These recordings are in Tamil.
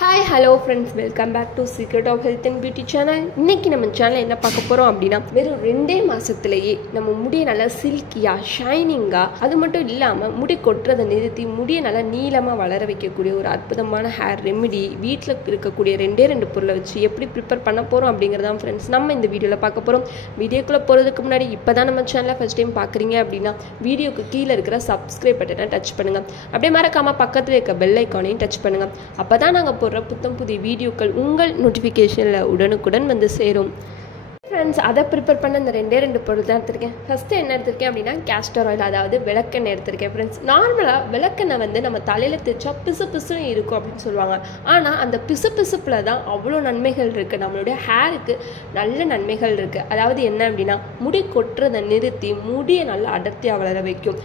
Hi, hello friends, welcome back to Secret of Health and Beauty channel. இன்னைக்கு நம்ம சேனல்ல என்ன பார்க்க போறோம் அப்படினா வெறும் 2 மாசத்திலேயே நம்ம முடியை நல்லா சில்கியா ஷைனிங்கா அது மட்டும் இல்லாம முடி கொட்றதை நிறுத்தி முடியை நல்லா நீளமா வளர வைக்கக்கூடிய ஒரு அற்புதமான ஹேர் ரெமெடி வீட்ல இருக்கக்கூடிய ரெண்டு பொருளை வச்சு எப்படி ப்ரிப்பேர் பண்ண போறோம் அப்படிங்கறத ஃப்ரெண்ட்ஸ் நம்ம இந்த வீடியோல பார்க்க போறோம். வீடியோக்குள்ள போறதுக்கு முன்னாடி இப்பதான் நம்ம சேனலை ஃபர்ஸ்ட் டைம் பார்க்கறீங்க அப்படினா வீடியோக்கு கீழ இருக்கிற subscribe பட்டனை டச் பண்ணுங்க. அப்படியே மறக்காம பக்கத்துல இருக்க பெல் ஐகானையும் டச் பண்ணுங்க. அப்பதான் நாங்க புத்தம் புதிய வீடியோக்கள் உங்கள் நோட்டிஃபிகேஷன்ல உடனுக்குடன் வந்து சேரும். ஃப்ரெண்ட்ஸ், அதை ப்ரிப்பேர் பண்ண இந்த ரெண்டு பொருள் தான் எடுத்திருக்கேன். ஃபஸ்ட்டு என்ன எடுத்திருக்கேன் அப்படின்னா கேஸ்டர் ஆயில், அதாவது விளக்கெண்ணெய் எடுத்திருக்கேன். ஃப்ரெண்ட்ஸ், நார்மலாக விளக்கெண்ணெய் வந்து நம்ம தலையில் தேய்ச்சா பிசுன்னு இருக்கும் அப்படின்னு சொல்லுவாங்க. ஆனால் அந்த பிசுப்பில் தான் அவ்வளோ நன்மைகள் இருக்குது. நம்மளுடைய ஹேருக்கு நல்ல நன்மைகள் இருக்குது. அதாவது என்ன அப்படின்னா முடி கொட்டுறதை நிறுத்தி முடியை நல்லா அடர்த்தியாக வளர வைக்கும்.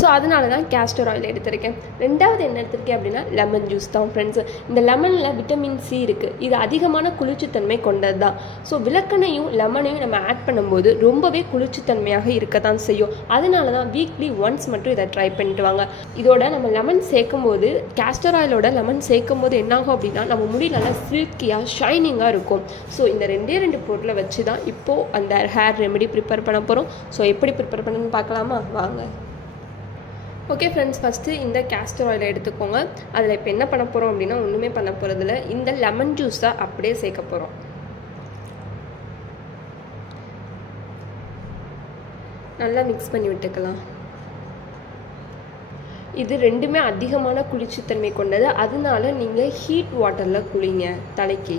ஸோ அதனால தான் கேஸ்டர் ஆயில் எடுத்திருக்கேன். ரெண்டாவது என்ன எடுத்திருக்கேன் அப்படின்னா லெமன் ஜூஸ் தான். ஃப்ரெண்ட்ஸ், இந்த லெமனில் விட்டமின் சி இருக்குது. இது அதிகமான குளிர்ச்சித்தன்மை கொண்டது தான். ஸோ விளக்கெண்ணையும் லெமனையும் நம்ம ஆட் பண்ணும்போது ரொம்பவே குளிர்ச்சித்தன்மையாக இருக்க தான் செய்யும். அதனால தான் வீக்லி ஒன்ஸ் மட்டும் இதை ட்ரை பண்ணிட்டு வாங்க. இதோட நம்ம லெமன் சேர்க்கும் போது கேஸ்டர் ஆயிலோட லெமன் சேர்க்கும் போது என்னாகும் அப்படின்னா நம்ம முடி நல்லா சில்கியாக ஷைனிங்காக இருக்கும். ஸோ இந்த ரெண்டு பொருளை வச்சு தான் இப்போது அந்த ஹேர் ரெமெடி ப்ரிப்பேர் பண்ண போகிறோம். ஸோ எப்படி ப்ரிப்பேர் பண்ணணும்னு பார்க்கலாமா? வாங்க. ஓகே ஃப்ரெண்ட்ஸ், ஃபஸ்ட்டு இந்த கேஸ்டர் ஆயில் எடுத்துக்கோங்க. அதில் இப்போ என்ன பண்ண போகிறோம் அப்படின்னா ஒன்றுமே பண்ண போகிறதில்ல. இந்த லெமன் ஜூஸை அப்படியே சேர்க்க போகிறோம். நல்லா மிக்ஸ் பண்ணி விட்டுக்கலாம். இது ரெண்டுமே அதிகமான குளிர்ச்சித்தன்மை கொண்டது. அதனால நீங்கள் ஹீட் வாட்டரில் குளிங்க தலைக்கு.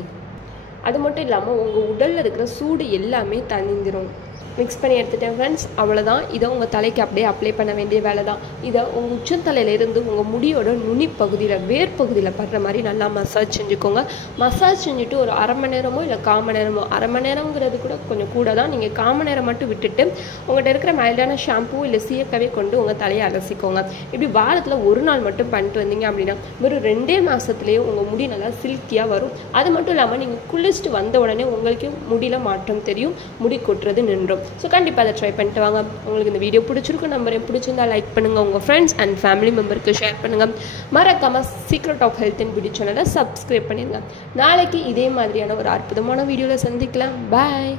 அது மட்டும் இல்லாமல் உங்கள் உடலில் இருக்கிற சூடு எல்லாமே தணிந்துடும். மிக்ஸ் பண்ணி எடுத்துட்டேன் ஃப்ரெண்ட்ஸ். அவ்வளோதான். இதை உங்கள் தலைக்கு அப்படியே அப்ளை பண்ண வேண்டிய வேலை தான். இதை உங்கள் உச்சந்தலையிலேருந்து உங்கள் முடியோட நுனி பகுதியில் வேர் பகுதியில் படுற மாதிரி நல்லா மசாஜ் செஞ்சுக்கோங்க. மசாஜ் செஞ்சுட்டு ஒரு அரை மணி நேரமோ இல்லை 1/4 மணி நேரமோ, அரை மணி நேரங்கிறது கூட கொஞ்சம் கூட தான். நீங்கள் 1/4 மணி நேரம் மட்டும் விட்டுட்டு உங்கள்கிட்ட இருக்கிற மைல்டான ஷாம்பூ இல்லை சீயக்காவே கொண்டு உங்கள் தலையை அலசிக்கோங்க. இப்படி வாரத்தில் ஒரு நாள் மட்டும் பண்ணிட்டு வந்தீங்க அப்படின்னா வெறும் 2 மாதத்துலேயே உங்கள் முடி நல்லா சில்கியாக வரும். அது மட்டும் இல்லாமல் நீங்கள் குளிச்சுட்டு வந்த உடனே உங்களுக்கு முடியில் மாற்றம் தெரியும், முடி கொட்டுறது நின்றும். ஸோ கண்டிப்பாக அதை ட்ரை பண்ணிட்டு வாங்க. உங்களுக்கு இந்த வீடியோ பிடிச்சிருக்கும் நம்புறேன். பிடிச்சிருந்தா லைக் பண்ணுங்கள், உங்கள் ஃப்ரெண்ட்ஸ் அண்ட் ஃபேமிலி மெம்பருக்கு ஷேர் பண்ணுங்கள். மறக்காமல் secret of health and beauty சேனலை சப்ஸ்கிரைப் பண்ணிடுங்க. நாளைக்கு இதே மாதிரியான ஒரு அற்புதமான வீடியோவில் சந்திக்கலாம். பாய்.